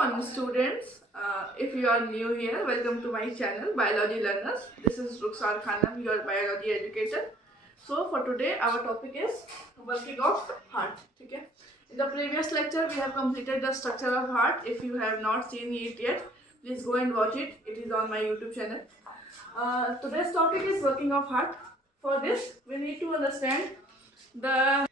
morning, students. If you are new here, welcome to my channel, Biology Learners. This is Ruxar Khanam, your biology educator. So for today, our topic is working of heart. Okay. In the previous lecture, we have completed the structure of heart. If you have not seen it yet, please go and watch it. It is on my YouTube channel. Today's topic is working of heart. For this, we need to understand the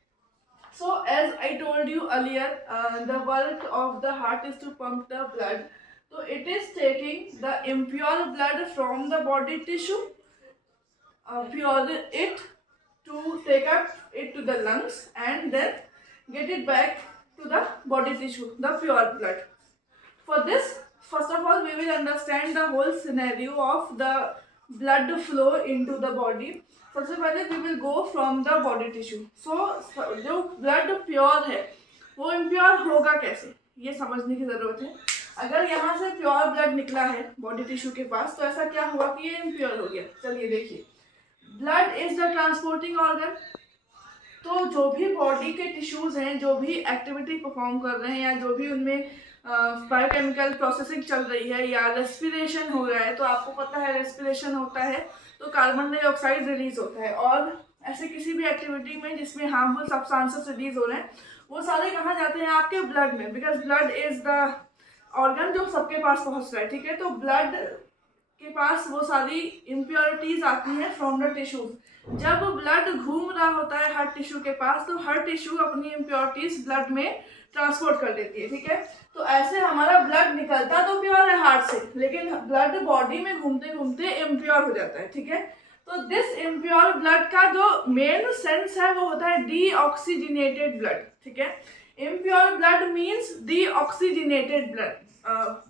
so as I told you earlier, the work of the heart is to pump the blood. So it is taking the impure blood from the body tissue, pure it to take up it to the lungs and then get it back to the body tissue, the pure blood. For this, first of all, we will understand the whole scenario of the blood flow into the body. सबसे पहले we will go from the body tissue. So जो blood pure है वो impure होगा कैसे, ये समझने की ज़रूरत है. अगर यहाँ से प्योर ब्लड निकला है बॉडी टिश्यू के पास तो ऐसा क्या हुआ कि ये इम्प्योर हो गया. चलिए देखिए, blood is the transporting organ. तो जो भी बॉडी के टिश्यूज हैं, जो भी एक्टिविटी परफॉर्म कर रहे हैं या जो भी उनमें बायोकेमिकल प्रोसेसिंग चल रही है या रेस्पिरेशन हो रहा है, तो आपको पता है रेस्पिरेशन होता है तो कार्बन डाइऑक्साइड रिलीज होता है. और ऐसे किसी भी एक्टिविटी में जिसमें हार्मफुल सब्सटेंसेस रिलीज हो रहे हैं वो सारे कहाँ जाते हैं, आपके ब्लड में. Because blood is the organ जो सबके पास पहुँच रहा है. ठीक है, तो ब्लड के पास वो सारी इम्प्योरिटीज आती हैं फ्रॉम द टिश्यूज. जब ब्लड घूम रहा होता है हर टिश्यू के पास तो हर टिश्यू अपनी इम्प्योरिटीज ब्लड में ट्रांसपोर्ट कर देती है. ठीक है, तो ऐसे हमारा ब्लड निकलता तो प्योर है हार्ट से, लेकिन ब्लड बॉडी में घूमते घूमते इम्प्योर हो जाता है. ठीक है, तो दिस इम्प्योर ब्लड का जो मेन सेंस है वो होता है डीऑक्सीजनेटेड ब्लड. ठीक है, impure blood means deoxygenated blood.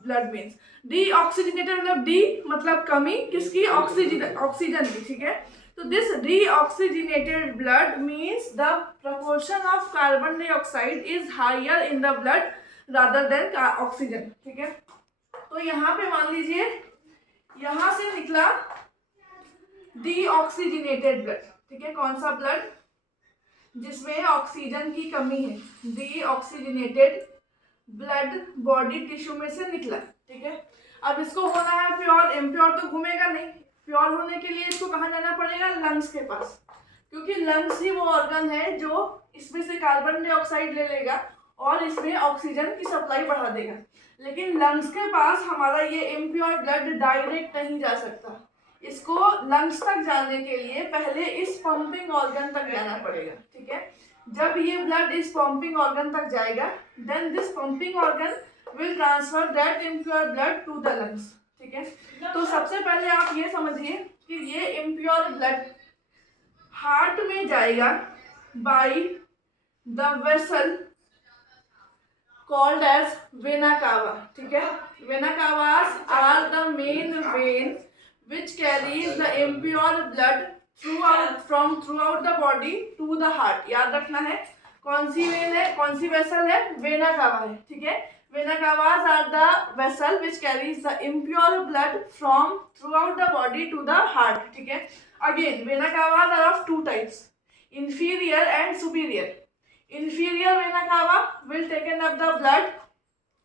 Blood means deoxygenated मतलब डी मतलब कमी किसकी, ऑक्सीजन की. ठीक है, तो this deoxygenated blood means the proportion of carbon dioxide is higher in the blood rather than oxygen. ठीक है, तो यहाँ पे मान लीजिए यहाँ से निकला deoxygenated blood. ठीक है, कौन सा ब्लड, जिसमें ऑक्सीजन की कमी है. deoxygenated ब्लड बॉडी टिश्यू में से निकला. ठीक है, अब इसको होना है प्योर. इम्प्योर तो घूमेगा नहीं. प्योर होने के लिए इसको कहाँ जाना पड़ेगा, लंग्स के पास, क्योंकि लंग्स ही वो ऑर्गन है जो इसमें से कार्बन डाइऑक्साइड ले लेगा और इसमें ऑक्सीजन की सप्लाई बढ़ा देगा. लेकिन लंग्स के पास हमारा ये इम्प्योर ब्लड डायरेक्ट नहीं जा सकता. इसको लंग्स तक जाने के लिए पहले इस पंपिंग ऑर्गन तक जाना पड़ेगा. ठीक है, जब ये ब्लड इस पंपिंग ऑर्गन तक जाएगा then this pumping organ will transfer that impure blood to the lungs. ठीक है, तो सबसे पहले आप ये समझिए कि ये इम्प्योर ब्लड हार्ट में जाएगा by the vessel called as vena cava. ठीक है, vena cavas are the main vein which carries the impure blood throughout the body to the heart. याद रखना है कौन सी वेन है, कौन सी वेसल है, वेना कावा है. ठीक है, Vena cavas are the vessel which carries the impure blood from throughout the body to the heart. ठीक है, again vena cavas are of two types, inferior and superior. Inferior vena cava will taken up the blood,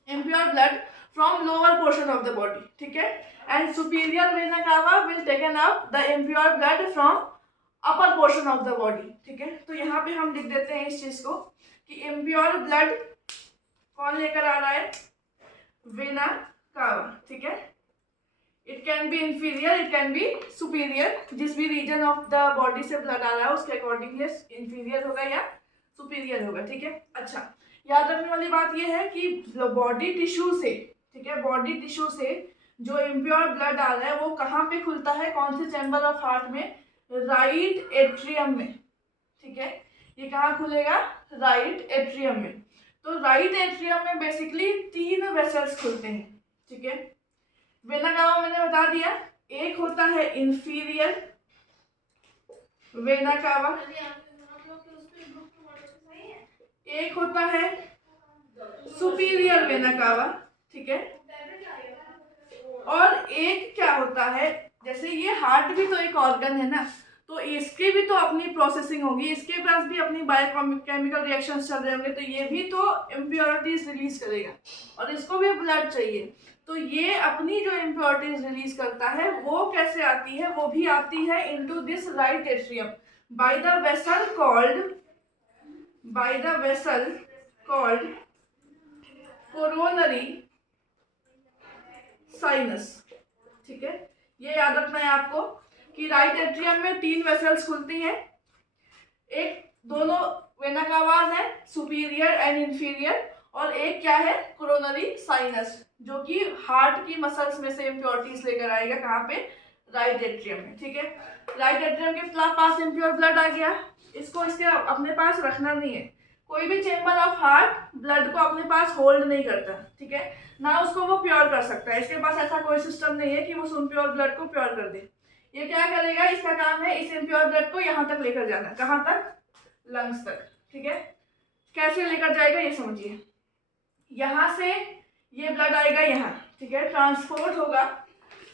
impure blood from lower portion of the body. ठीक है, and superior vena cava will taken up the impure blood from upper portion of the body. ठीक है, तो यहाँ पे हम लिख देते हैं इस चीज को कि impure blood कौन लेकर आ रहा है, वेना कावा. ठीक है, it can be inferior, it can be superior. जिस भी रीजन ऑफ द बॉडी से ब्लड आ रहा है उसके अकॉर्डिंगली इंफीरियर होगा या सुपीरियर होगा. ठीक है, अच्छा याद रखने वाली बात यह है कि बॉडी टिश्यू से, ठीक है, बॉडी टिश्यू से जो इम्प्योर ब्लड आ रहा है वो कहाँ पे खुलता है, कौन से चैम्बर ऑफ हार्ट में, राइट एट्रियम में. ठीक है, ये कहाँ खुलेगा, राइट एट्रियम में. तो राइट एट्रियम में बेसिकली 3 वेसल्स खुलते हैं. ठीक है, वेना कावा मैंने बता दिया, एक होता है इंफीरियर वेना कावा, एक होता है सुपीरियर वेना कावा. ठीक है, और एक क्या होता है, जैसे ये हार्ट भी तो एक ऑर्गन है ना, तो इसकी भी तो अपनी प्रोसेसिंग होगी, इसके पास भी अपनी बायोकेमिकल रिएक्शंस चल रहे होंगे, तो ये भी तो इम्प्योरिटीज रिलीज करेगा और इसको भी ब्लड चाहिए। तो ये अपनी जो इम्प्योरिटीज रिलीज करता है वो कैसे आती है, वो भी आती है into this right atrium bye the vessel called coronary sinus. ठीक है, ये याद रखना है आपको कि राइट एट्रियम में 3 वेसल्स खुलती हैं, एक दोनों वेना कावास है, सुपीरियर एंड इंफीरियर, और एक क्या है, कोरोनरी साइनस, जो कि हार्ट की मसल्स में से इम्प्योरिटीज लेकर आएगा, कहाँ पे, राइट एट्रियम में। ठीक है, राइट एट्रियम के पास इम्प्योर ब्लड आ गया, इसको इसके अपने पास रखना नहीं है। कोई भी चेंबर ऑफ हार्ट ब्लड को अपने पास होल्ड नहीं करता, ठीक है, ना उसको वो प्योर कर सकता है, इसके पास ऐसा कोई सिस्टम नहीं है कि वो इम्प्योर ब्लड को प्योर कर दे। ये क्या करेगा, इसका काम है इस इम्प्योर ब्लड को यहाँ तक लेकर जाना, कहाँ तक, लंग्स तक। ठीक है, कैसे लेकर जाएगा ये समझिए, यहाँ से ये ब्लड आएगा यहाँ, ठीक है, ट्रांसपोर्ट होगा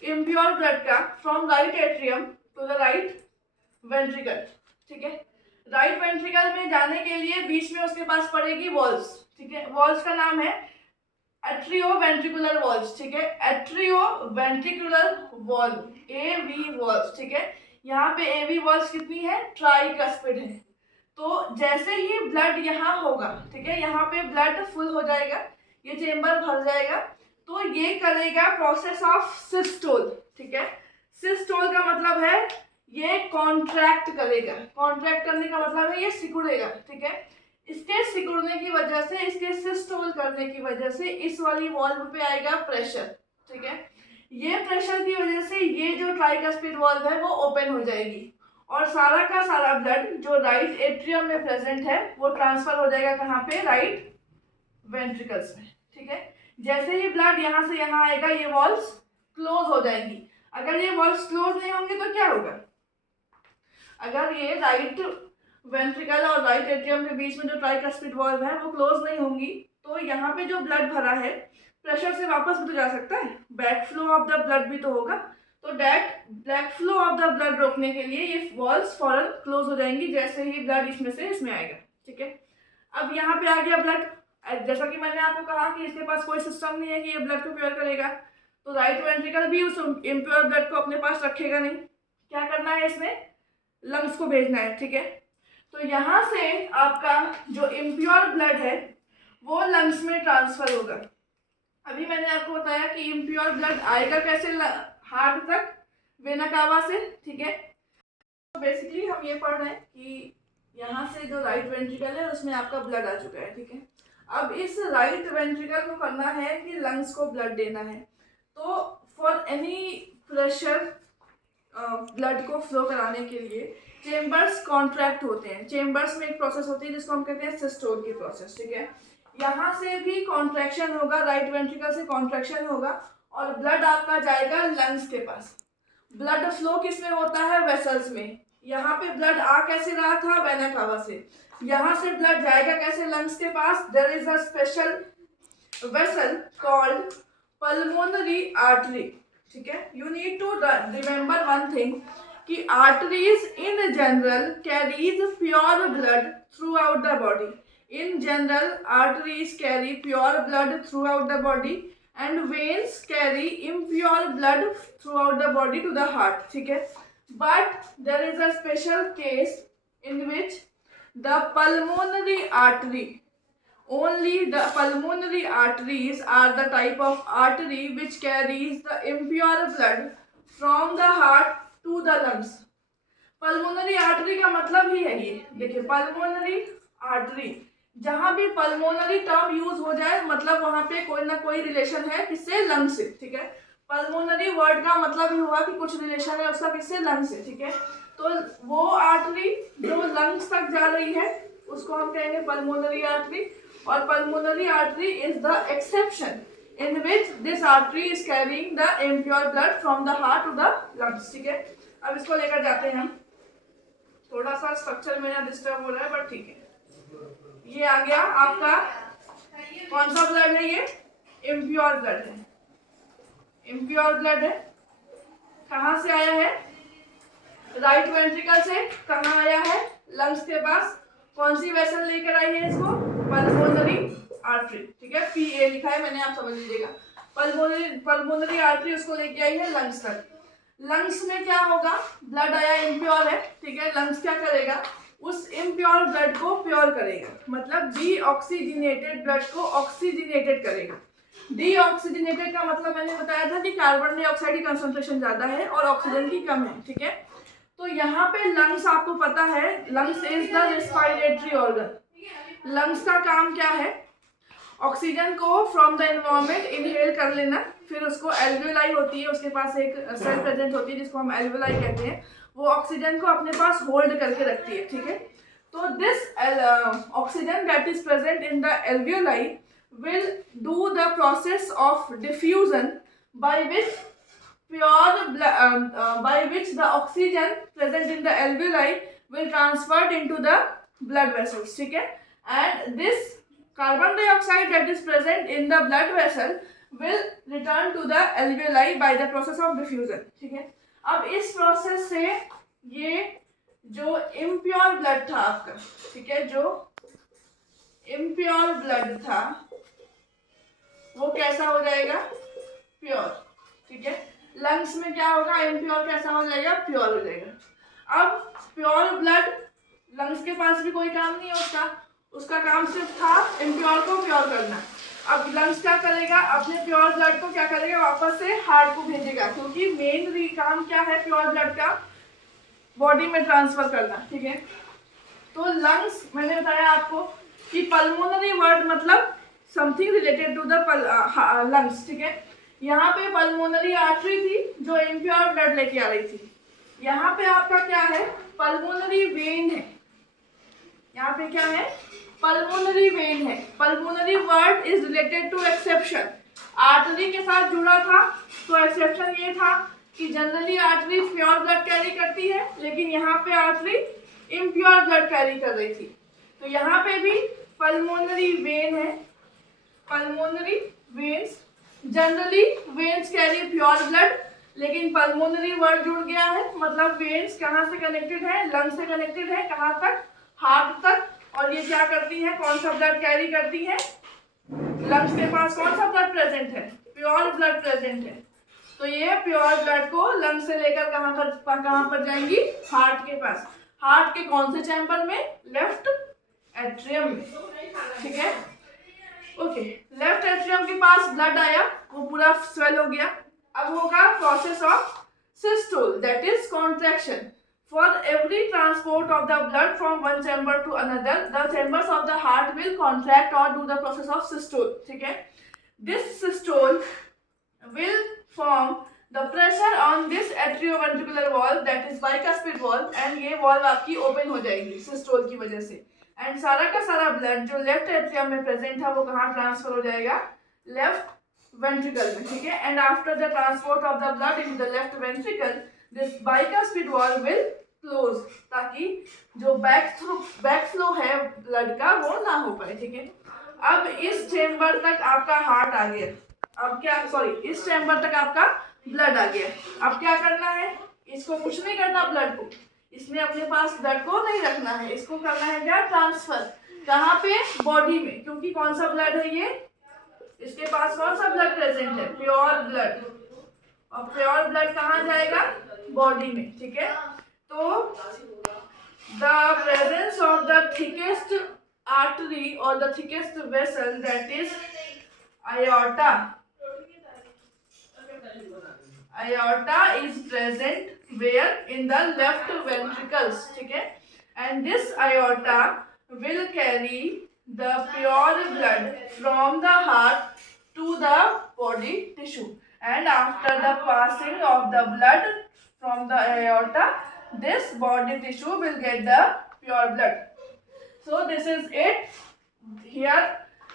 इम्प्योर ब्लड का from right atrium to the right ventricle. ठीक है, राइट वेंट्रिकल में जाने के लिए बीच में उसके पास पड़ेगी वॉल्स। ठीक है, वॉल्स का नाम है एट्रियो वेंट्रिकुलर वॉल्स। ठीक है, एट्रियो वेंट्रिकुलर वॉल, एवी वॉल्स। ठीक है, यहाँ पे एवी वॉल्स कितनी है, ट्राइकस्पिड है। तो जैसे ही ब्लड यहाँ होगा, ठीक है, यहाँ पे ब्लड फुल हो जाएगा, ये चेम्बर भर जाएगा, तो ये करेगा प्रोसेस ऑफ सिस्टोल। ठीक है, सिस्टोल का मतलब है ये कॉन्ट्रैक्ट करेगा, कॉन्ट्रैक्ट करने का मतलब है ये सिकुड़ेगा। ठीक है, इसके सिकुड़ने की वजह से, इसके सिस्टोल करने की वजह से इस वाली वॉल्व पे आएगा प्रेशर। ठीक है, ये प्रेशर की वजह से ये जो ट्राइकस्पिड वॉल्व है वो ओपन हो जाएगी और सारा का सारा ब्लड जो राइट एट्रियम में प्रेजेंट है वो ट्रांसफर हो जाएगा कहाँ पे, राइट वेंट्रिकल्स में। ठीक है, जैसे ही ब्लड यहाँ से यहाँ आएगा ये वॉल्व्स क्लोज हो जाएंगी। अगर ये वॉल्व्स क्लोज नहीं होंगे तो क्या होगा, अगर ये राइट वेंट्रिकल और राइट एट्रियम के बीच में जो ट्राइकस्पिड वॉल्व है वो क्लोज नहीं होंगी, तो यहाँ पे जो ब्लड भरा है प्रेशर से वापस भी तो जा सकता है, back flow of the blood भी तो होगा। तो that back flow of the blood रोकने के लिए ये वॉल्व्स फौरन क्लोज हो जाएंगी जैसे ही ब्लड इसमें से इसमें आएगा। ठीक है, अब यहाँ पे आ गया ब्लड, जैसा कि मैंने आपको कहा कि इसके पास कोई सिस्टम नहीं है कि ये ब्लड को प्योर करेगा, तो राइट वेंट्रिकल भी उस इम्प्योर ब्लड को अपने पास रखेगा नहीं, क्या करना है इसमें, लंग्स को भेजना है। ठीक है, तो यहाँ से आपका जो इम्प्योर ब्लड है वो लंग्स में ट्रांसफर होगा। अभी मैंने आपको बताया कि इम्प्योर ब्लड आएगा कैसे हार्ट तक, वेना कावा से। ठीक है, तो बेसिकली हम ये पढ़ रहे हैं कि यहाँ से जो राइट वेंट्रिकल है उसमें आपका ब्लड आ चुका है। ठीक है, अब इस राइट वेंट्रिकल को करना है कि लंग्स को ब्लड देना है, तो फॉर एनी प्रेशर ब्लड को फ्लो कराने के लिए चेम्बर्स कॉन्ट्रैक्ट होते हैं। चेम्बर्स में एक प्रोसेस होती है जिसको हम कहते हैं सिस्टोल की प्रोसेस। ठीक है, यहाँ से भी कॉन्ट्रैक्शन होगा, राइट वेंट्रिकल से कॉन्ट्रैक्शन होगा और ब्लड आपका जाएगा लंग्स के पास। ब्लड फ्लो किस में होता है, वेसल्स में। यहाँ पे ब्लड आ कैसे रहा था, वेना कावा से। यहाँ से ब्लड जाएगा कैसे लंग्स के पास, there is a special vessel called pulmonary artery. ठीक है, you need to remember one thing कि arteries in general carries pure blood throughout the body. In general, arteries carry pure blood throughout the body and veins carry impure blood throughout the body to the heart. ठीक है, but there is a special case in which the pulmonary artery, only the pulmonary arteries are the type of artery which carries the impure blood from the heart to the lungs. Pulmonary artery का मतलब ही है ये, देखिए pulmonary artery, जहां भी pulmonary term use हो जाए मतलब वहां पे कोई ना कोई रिलेशन है किससे, लंग से। ठीक है, पल्मोनरी वर्ड का मतलब ही हुआ कि कुछ रिलेशन है उसका किससे, लंग से। ठीक है, तो वो आर्टरी जो लंग्स तक जा रही है उसको हम कहेंगे पल्मोनरी आर्टरी, और pulmonary artery is the exception in which this artery is carrying the impure blood from the heart to the lungs. ठीक है, अब इसको लेकर जाते हैं हम, थोड़ा सा स्ट्रक्चर मेरा डिस्टर्ब हो रहा है बट ठीक है। ये आ गया आपका, कौन सा ब्लड है, ये इम्प्योर ब्लड है। इम्प्योर ब्लड है, कहाँ से आया है, राइट वेंट्रिकल से कहाँ आया है, लंग्स के पास। कौन सी वेसल लेकर आई है इसको, पल्मोनरी आर्टरी, ठीक है, PA लिखा है मैंने, आप समझ लीजिएगा। पल्मोनरी आर्टरी उसको लेके आई है लंग्स तक। लंग्स में क्या होगा, ब्लड आया इम्प्योर है, ठीक है, लंग्स क्या करेगा, उस इम्प्योर ब्लड को प्योर करेगा, मतलब डीऑक्सीजनेटेड ब्लड को ऑक्सीजनेटेड करेगा। डीऑक्सीजनेटेड का मतलब मैंने बताया था कि कार्बन डाइऑक्साइड की कंसंट्रेशन ज्यादा है और ऑक्सीजन की कम है, ठीक है। तो यहाँ पे लंग्स आपको पता है, lungs is the respiratory organ. Lungs का काम क्या है, ऑक्सीजन को फ्रॉम द एनवायरनमेंट इनहेल कर लेना, फिर उसको एल्वियोलाई होती है, उसके पास एक सेल प्रेजेंट होती है जिसको हम एल्वियोलाई कहते हैं, वो ऑक्सीजन को अपने पास होल्ड करके रखती है, ठीक है। तो this oxygen that is present in the alveoli will do the process of diffusion by which the oxygen present in the alveoli will transferred into the blood vessels, ठीक है। and this carbon dioxide that is present in the blood vessel will return to the alveoli by the process of diffusion, ठीक है। अब इस process से ये जो impure blood था आपका, ठीक है, जो इम्प्योर ब्लड था वो कैसा हो जाएगा, प्योर, ठीक है। लंग्स में क्या होगा, इम्प्योर कैसा हो जाएगा, प्योर हो जाएगा। अब प्योर ब्लड, लंग्स के पास भी कोई काम नहीं है उसका काम सिर्फ था इम्प्योर को प्योर करना। अब लंग्स क्या करेगा, अपने प्योर ब्लड को क्या करेगा, वापस से हार्ट को भेजेगा, क्योंकि मेन काम क्या है प्योर ब्लड का, बॉडी में ट्रांसफर करना, ठीक है। तो लंग्स मैंने बताया आपको कि पल्मोनरी वर्ड मतलब something related to the lungs, ठीक है। यहाँ पे पल्मोनरी आर्टरी थी जो इम्प्योर ब्लड लेके आ रही थी। यहाँ पे आपका क्या है, पल्मोनरी वेन है। यहाँ पे क्या है, पल्मोनरी वेन है। Pulmonary word is related to exception, artery के साथ जुड़ा था, तो एक्सेप्शन ये था कि generally artery pure blood carry करती है, लेकिन यहाँ पे आर्टरी इम्प्योर ब्लड कैरी कर रही थी। तो यहाँ पे भी पल्मोनरी वेन है, pulmonary veins, generally veins carry pure blood, लेकिन पल्मोनरी वर्ड जुड़ गया है, मतलब वेन्स कहाँ से कनेक्टेड है, लंग से कनेक्टेड है, कहाँ तक, हार्ट तक। और ये क्या करती है, कौन सा ब्लड कैरी करती है, लंग्स के पास कौन सा ब्लड प्रेजेंट है, प्योर ब्लड प्रेजेंट है। तो ये प्योर ब्लड को लंग से लेकर कहाँ पर जाएंगी, हार्ट के पास। हार्ट के कौन से चैम्बर में, लेफ्ट एट्रियम में, ठीक है, ओके। लेफ्ट एट्रियम के पास ब्लड आया, वो पूरा स्वेल हो गया। अब होगा process of systole, that is contraction. For every transport of the blood from one chamber to another, the chambers of the heart will contract और do the process of systole, ठीक है। This systole will form the pressure on this atrioventricular wall, that is bicuspid wall, and ये valve आपकी open हो जाएगी systole की वजह से। एंड सारा का सारा ब्लड जो लेफ्ट एट्रियम में प्रेजेंट था वो कहाँ ट्रांसफर हो जाएगा, लेफ्ट वेंट्रिकल में, ठीक है। And after the transport of the blood in the left ventricle, this bicuspid valve will close, ताकि जो बैक फ्लो है ब्लड का वो ना हो पाए, ठीक है। अब इस चेम्बर तक आपका हार्ट आ गया, अब क्या, सॉरी, इस चैम्बर तक आपका ब्लड आ गया। अब क्या करना है, इसको कुछ नहीं करना, ब्लड को इसमें अपने पास ब्लड को नहीं रखना है, इसको करना है क्या, ट्रांसफर। कहाँ पे, बॉडी में, क्योंकि कौन सा ब्लड है ये, इसके पास कौन सा ब्लड प्रेजेंट है, प्योर ब्लड। और प्योर ब्लड कहाँ जाएगा, बॉडी में, ठीक है। तो the presence of the thickest artery और the thickest vessel, that is aorta. Aorta is present where, in the left ventricles, ठीक है। And this aorta will carry the pure blood from the heart to the body tissue, and after the passing of the blood from the aorta, this body tissue will get the pure blood. So this is it. Here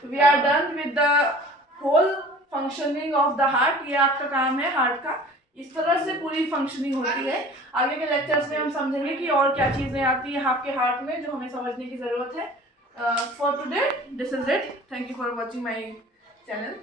we are done with the whole functioning of the heart. ये आपका काम है heart का, इस तरह से पूरी functioning होती है। आगे के लेक्चर्स में हम समझेंगे कि और क्या चीजें आती हैं आपके हार्ट में जो हमें समझने की जरूरत है। For today this is it, thank you for watching my channel.